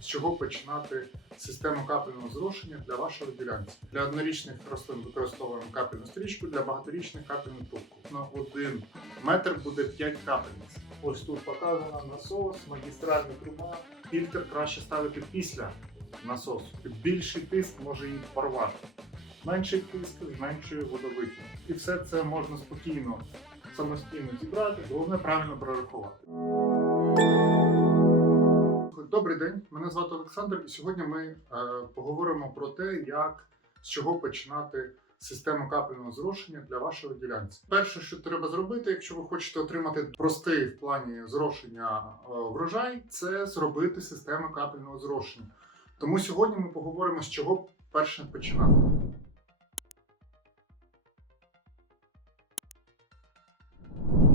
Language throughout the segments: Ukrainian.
з чого починати систему капельного зрошення для вашої ділянки. Для однорічних рослин використовуємо капельну стрічку, для багаторічних капельну трубку. На один метр буде 5 капельниць. Ось тут показано насос, магістральна труба. Фільтр краще ставити після насосу. Більший тиск може її порвати. Менший тиск зменшує водовихід. І все це можна спокійно самостійно зібрати, головне правильно прорахувати. Добрий день, мене звати Олександр, і сьогодні ми е, поговоримо про те, як з чого починати систему капельного зрошення для вашої ділянці. Перше, що треба зробити, якщо ви хочете отримати простий в плані зрошення е, врожай, це зробити систему капельного зрошення. Тому сьогодні ми поговоримо з чого перше починати.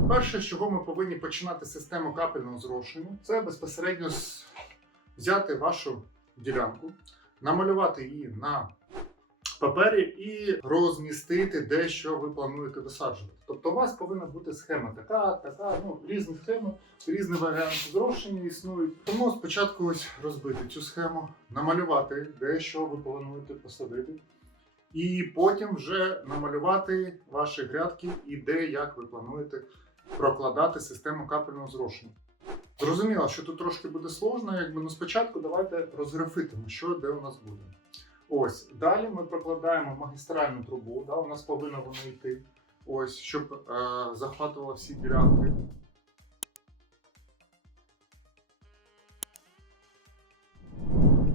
Перше, з чого ми повинні починати систему капельного зрошення, це безпосередньо з- взяти вашу ділянку, намалювати її на папері і розмістити де що ви плануєте висаджувати. Тобто у вас повинна бути схема така, така, ну різні схеми, різні варіанти зрошення існують. Тому спочатку ось розбити цю схему, намалювати де що ви плануєте посадити. І потім вже намалювати ваші грядки і де як ви плануєте прокладати систему капельного зрошення. Зрозуміло, що тут трошки буде сложно, якби ну спочатку давайте розграфитимо, що де у нас буде. Ось далі ми прокладаємо магістральну трубу, да, у нас повинно воно йти. Ось, щоб е, захватувало всі ділянки.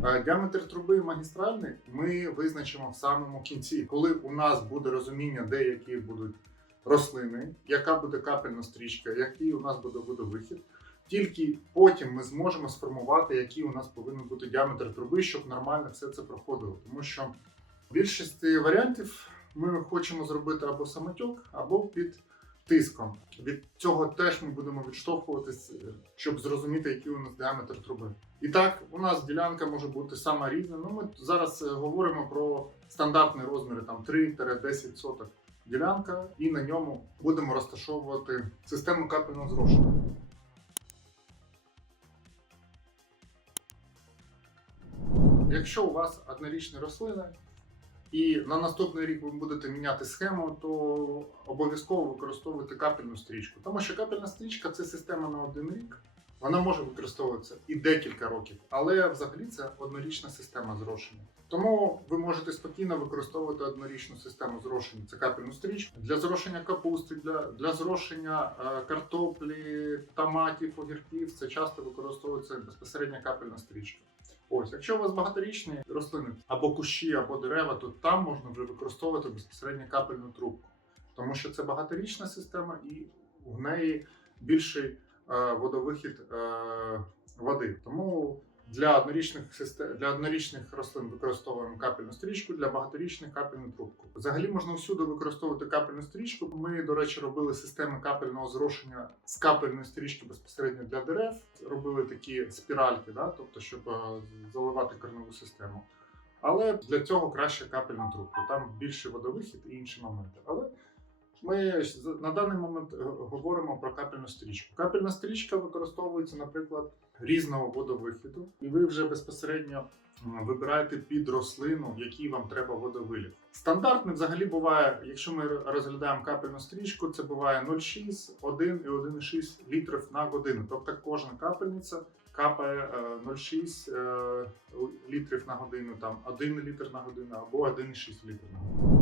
Е, Діаметр труби магістральний ми визначимо в самому кінці, коли у нас буде розуміння, де які будуть рослини, яка буде капельна стрічка, який у нас буде водовихід. Тільки потім ми зможемо сформувати, який у нас повинен бути діаметр труби, щоб нормально все це проходило. Тому що в більшості варіантів ми хочемо зробити або самотьок, або під тиском. Від цього теж ми будемо відштовхуватись, щоб зрозуміти, який у нас діаметр труби. І так, у нас ділянка може бути сама різна. Ну, ми зараз е, говоримо про стандартні розміри там 3-10 соток ділянка, і на ньому будемо розташовувати систему капельного зрошення. Якщо у вас однорічні рослини, і на наступний рік ви будете міняти схему, то обов'язково використовуйте капельну стрічку. Тому що капельна стрічка це система на один рік. Вона може використовуватися і декілька років, але взагалі це однорічна система зрошення. Тому ви можете спокійно використовувати однорічну систему зрошення. Це капельну стрічку для зрошення капусти, для, для зрошення е, картоплі, томатів, огірків. Це часто використовується безпосередньо капельна стрічка. Ось, якщо у вас багаторічні рослини або кущі, або дерева, то там можна вже використовувати безпосередньо капельну трубку, тому що це багаторічна система і в неї більший е, водовихід е, води. Тому для однорічних систем для однорічних рослин використовуємо капельну стрічку, для багаторічних капельну трубку. Взагалі можна всюди використовувати капельну стрічку. Ми, до речі, робили системи капельного зрошення з капельної стрічки безпосередньо для дерев. Робили такі спіральки, да? тобто, щоб е, заливати корневу систему. Але для цього краще капельну трубку. Там більший водовихід і інші моменти. Але ми на даний момент е, говоримо про капельну стрічку. Капельна стрічка використовується, наприклад, різного водовихіду, і ви вже безпосередньо вибираєте під рослину, який вам треба водовилів. Стандартний взагалі буває, якщо ми розглядаємо капельну стрічку, це буває 0,6, 1 і 1,6 літрів на годину. Тобто кожна капельниця капає е, 0,6 е, літрів на годину, там 1 літр на годину або 1,6 літрів на годину.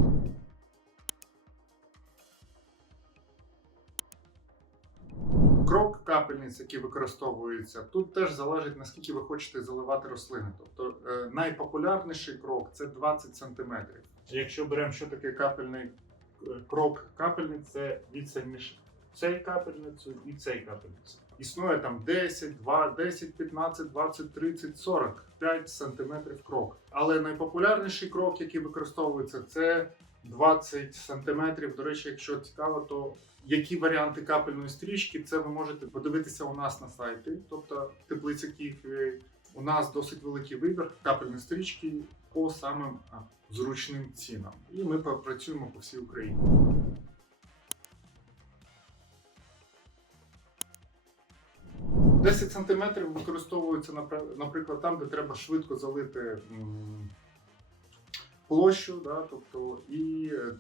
Крок капельниць, який використовується, тут теж залежить наскільки ви хочете заливати рослини. Тобто е, найпопулярніший крок це 20 см. Якщо беремо, що таке капельний е, крок капельниць, це відстань між цією капельницею і цією капельницею. Існує там 10, 2, 10, 15, 20, 30, 45 см крок. Але найпопулярніший крок, який використовується, це 20 см. До речі, якщо цікаво, то які варіанти капельної стрічки, це ви можете подивитися у нас на сайті, тобто теплиця Київ. У нас досить великий вибір капельної стрічки по самим зручним цінам. І ми працюємо по всій Україні. 10 см використовується, наприклад, там, де треба швидко залити площу, да, тобто, і е,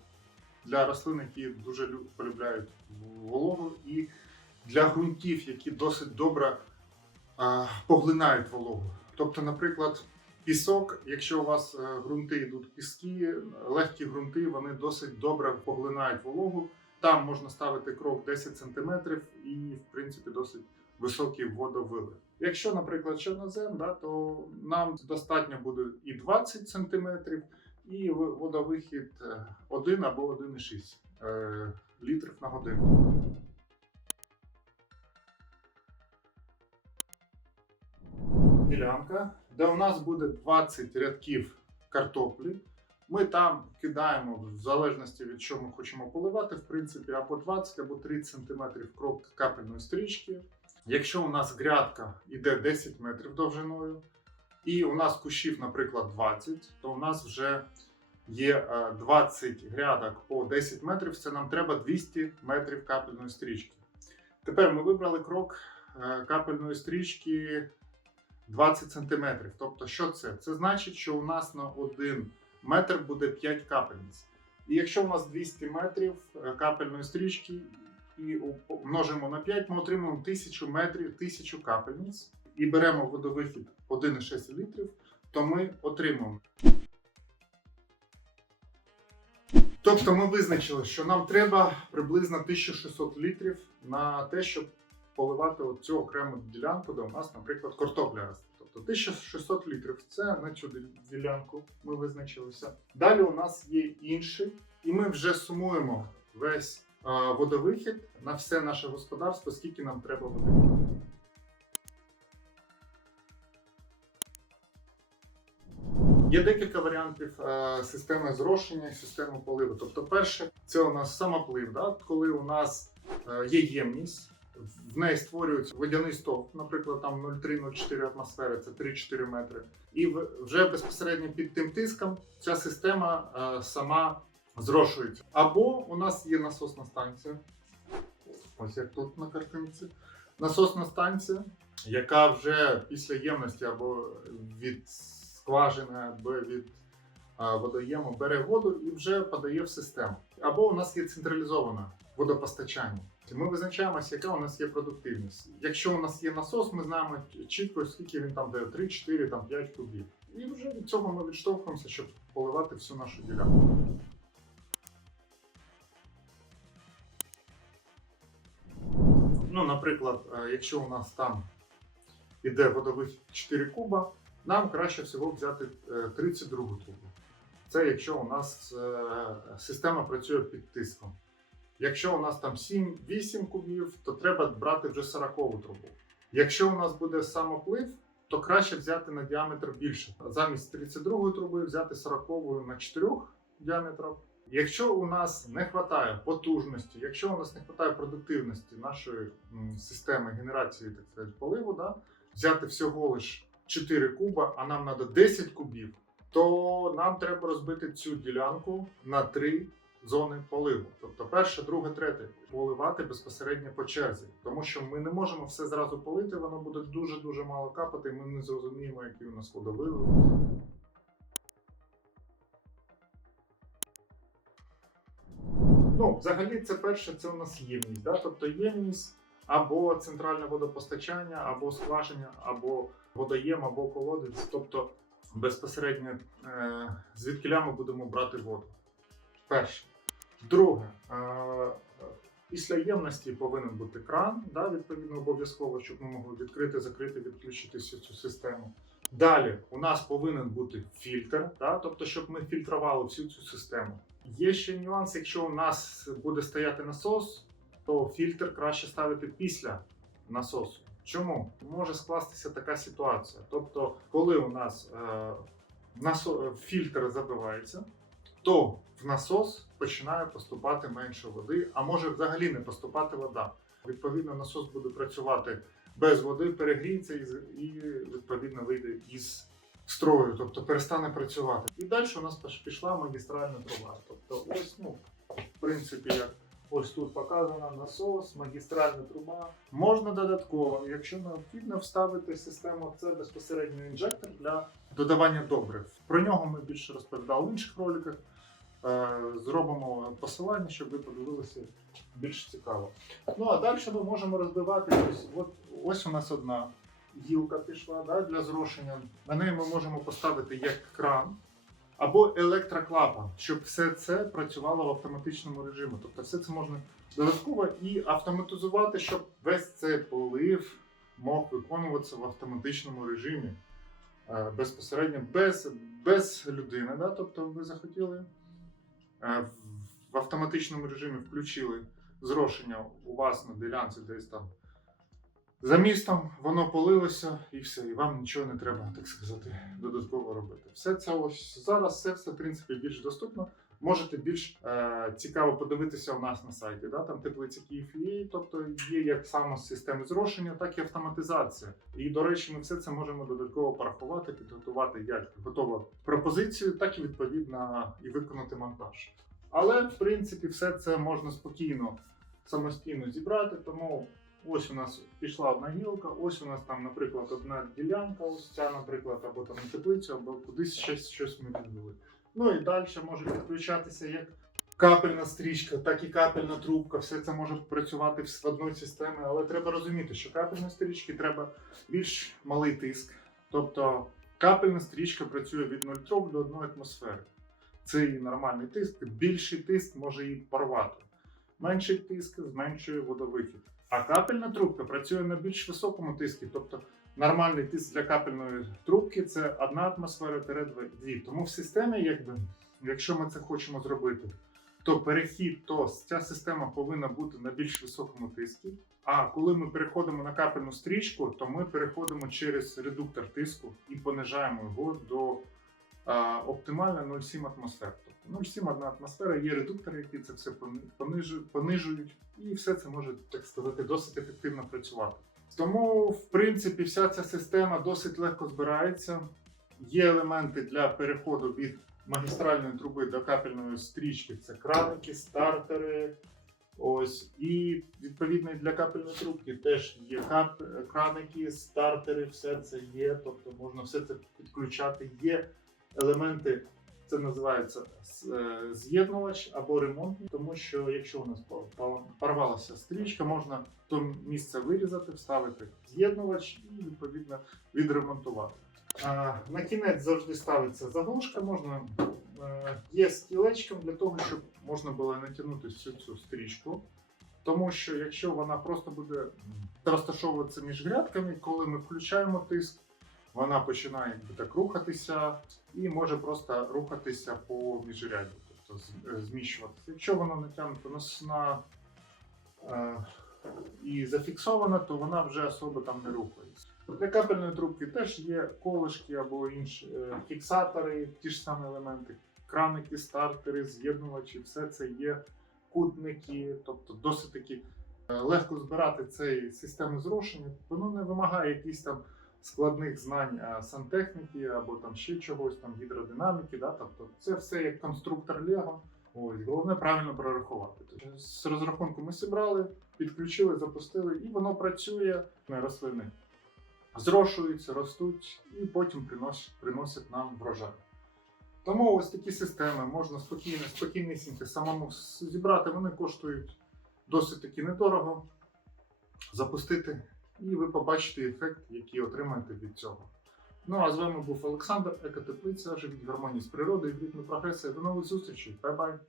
для рослин, які дуже лю- полюбляють вологу, і для ґрунтів, які досить добре поглинають вологу. Тобто, наприклад, пісок, якщо у вас е, ґрунти йдуть піски, легкі ґрунти, вони досить добре поглинають вологу. Там можна ставити крок 10 см і, в принципі, досить високий водовилив. Якщо, наприклад, чорнозем, да, то нам достатньо буде і 20 см, і водовихід е, 1 або 1,6 е, літрів на годину. Ділянка, де у нас буде 20 рядків картоплі. Ми там кидаємо, в залежності від чого ми хочемо поливати, в принципі, або 20, або 30 см крок капельної стрічки. Якщо у нас грядка йде 10 метрів довжиною, і у нас кущів, наприклад, 20, то у нас вже є е, 20 грядок по 10 метрів. Це нам треба 200 метрів капельної стрічки. Тепер ми вибрали крок е, капельної стрічки 20 см. Тобто, що це? Це значить, що у нас на 1 метр буде 5 капельниць. І якщо у нас 200 метрів е, капельної стрічки і множимо на 5, ми отримуємо 1000 метрів, 1000 капельниць і беремо водовихід 1,6 літрів, то ми отримуємо. Тобто ми визначили, що нам треба приблизно 1600 літрів на те, щоб поливати цю окрему ділянку, де у нас, наприклад, картопля росте. Тобто 1600 літрів це на цю ділянку ми визначилися. Далі у нас є інший, і ми вже сумуємо весь водовихід на все наше господарство, скільки нам треба води. Є декілька варіантів е, системи зрошення і системи поливу. Тобто, перше, це у нас самоплив, да? коли у нас е, є ємність, в неї створюється водяний стовп, наприклад, там 0,3-0,4 атмосфери, це 3-4 метри. І вже безпосередньо під тим тиском ця система е, сама зрошується. Або у нас є насосна станція, ось як тут на картинці. Насосна станція, яка вже після ємності або від скважини, або від водоєму бере воду і вже подає в систему. Або у нас є централізоване водопостачання. Ми визначаємося, яка у нас є продуктивність. Якщо у нас є насос, ми знаємо чітко, скільки він там дає 3, 4, там 5 кубів. І вже від цього ми відштовхуємося, щоб поливати всю нашу ділянку. Ну, наприклад, е, якщо у нас там іде водовихід 4 куба, нам краще всього взяти е, 32 трубу. Це якщо у нас е, система працює під тиском. Якщо у нас там 7-8 кубів, то треба брати вже 40 трубу. Якщо у нас буде самоплив, то краще взяти на діаметр більше. Замість 32 труби взяти 40 на 4 діаметрів. Якщо у нас не вистачає потужності, якщо у нас не вистачає продуктивності нашої системи генерації так сказати, поливу, да, взяти всього лиш 4 куба, а нам треба 10 кубів, то нам треба розбити цю ділянку на 3 зони поливу. Тобто перше, друге, третє поливати безпосередньо по черзі, тому що ми не можемо все зразу полити, воно буде дуже дуже мало капати, і ми не зрозуміємо, який у нас водовилив. Ну, взагалі, це перше, це у нас ємність. Да? Тобто ємність або центральне водопостачання, або скваження, або водоєм, або колодець. Тобто безпосередньо е, звідкиля ми будемо брати воду. Перше. Друге, е, після ємності повинен бути кран, да, відповідно обов'язково, щоб ми могли відкрити, закрити, відключити цю систему. Далі у нас повинен бути фільтр, да, тобто, щоб ми фільтрували всю цю систему. Є ще нюанс, якщо у нас буде стояти насос, то фільтр краще ставити після насосу. Чому? Може скластися така ситуація. Тобто, коли у нас е, насо- фільтр забивається, то в насос починає поступати менше води, а може взагалі не поступати вода. Відповідно, насос буде працювати без води, перегріється і, відповідно вийде із строю, тобто перестане працювати. І далі у нас піш- пішла магістральна труба. Тобто, ось, ну, в принципі, як Ось тут показано насос, магістральна труба. Можна додатково, якщо необхідно, вставити систему. Це безпосередньо інжектор для додавання добрив. Про нього ми більше розповідали в інших роликах. Е, Зробимо посилання, щоб ви подивилися більш цікаво. Ну а далі ми можемо розбивати. Ось, от, ось у нас одна гілка пішла да, для зрошення. На неї ми можемо поставити як кран або електроклапан, щоб все це працювало в автоматичному режимі. Тобто все це можна додатково і автоматизувати, щоб весь цей полив мог виконуватися в автоматичному режимі. е, Безпосередньо без, без людини. Да? Тобто ви захотіли е, в- в автоматичному режимі включили зрошення у вас на ділянці десь там за містом, воно полилося і все, і вам нічого не треба, так сказати, додатково робити. Все це ось зараз все, все в принципі більш доступно. Можете більш е, цікаво подивитися у нас на сайті. Да? Там теплиця Київ.ua, тобто є як саме системи зрошення, так і автоматизація. І до речі, ми все це можемо додатково порахувати, підготувати як готову пропозицію, так і відповідно і виконати монтаж. Але в принципі все це можна спокійно самостійно зібрати, тому ось у нас пішла одна гілка, ось у нас там, наприклад, одна ділянка, ось ця, наприклад, або там теплиця, або кудись щось, щось ми підвели. Ну і далі може підключатися як капельна стрічка, так і капельна трубка. Все це може працювати в одній системі, але треба розуміти, що капельні стрічки треба більш малий тиск. Тобто капельна стрічка працює від 0,3 до 1 атмосфери. Це і нормальний тиск. Більший тиск може її порвати. Менший тиск зменшує водовихід. А капельна трубка працює на більш високому тиску. Тобто нормальний тиск для капельної трубки це 1 атмосфера 2. Тому в системі, якби, якщо ми це хочемо зробити, то перехід, то ця система повинна бути на більш високому тиску. А коли ми переходимо на капельну стрічку, то ми переходимо через редуктор тиску і понижаємо його до оптимально 0,7 атмосфер. Тобто 0,7 одна атмосфера є редуктори, які це все понижують, і все це може, так сказати, досить ефективно працювати. Тому, в принципі, вся ця система досить легко збирається. Є елементи для переходу від магістральної труби до капельної стрічки. Це краники, стартери. Ось і відповідно для капельної трубки теж є краники, стартери, все це є. Тобто можна все це підключати. Є елементи, це називається е, з'єднувач або ремонтний, тому що якщо у нас по- по- порвалася стрічка, можна то місце вирізати, вставити з'єднувач і відповідно відремонтувати. А, на кінець завжди ставиться заглушка, можна е, є з кілечком для того, щоб можна було натягнути всю цю стрічку. Тому що якщо вона просто буде розташовуватися між грядками, коли ми включаємо тиск, вона починає так рухатися і може просто рухатися по міжряді, тобто е, зміщуватися. Якщо вона натягнута на, с- е, і зафіксована, то вона вже особо там не рухається. Для капельної трубки теж є колишки або інші е, фіксатори, ті ж самі елементи, краники, стартери, з'єднувачі, все це є кутники, тобто досить таки е, легко збирати цей системи зрошення. Воно не вимагає якісь там складних знань е, сантехніки або там ще чогось, там гідродинаміки. Да? Тобто це все як конструктор Лего. Ось, головне правильно прорахувати. Тобто, з розрахунку ми зібрали, підключили, запустили, і воно працює на рослини. Зрошуються, ростуть і потім приносять, приносять нам врожай. Тому ось такі системи можна спокійно, спокійнісінько самому зібрати. Вони коштують досить таки недорого. Запустити, і ви побачите ефект, який отримаєте від цього. Ну а з вами був Олександр, Екотеплиця, живіть гармонії з природою, в прогресії. До нових зустрічей. Бай-бай!